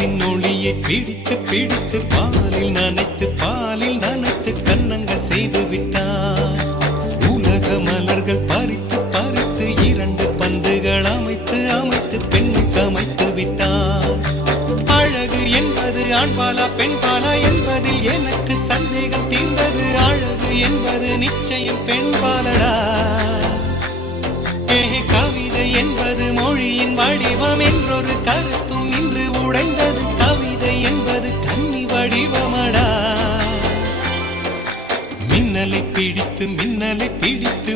நிலவின் ஒளியை பிடித்து பிடித்து பாலில் நனைத்து கன்னங்கள் செய்து விட்டார். உலக மலர்கள் பறித்து பறித்து 2 பந்துகள் அமைத்து அமைத்து பெண்ணை சமைத்து விட்டார். அழகு என்பது ஆண்பாலா பெண்பாலா என்பதில் எனக்கு சந்தேகம் தீர்ந்தது. அழகு என்பது நிச்சயம் பெண்பாலடா. கவிதை என்பது மொழியின் வடிவம் என்றொரு கருத்தும் இன்று உடைந்தது. கவிதை என்பது கன்னி வடிவமடா. மின்னலை பிடித்து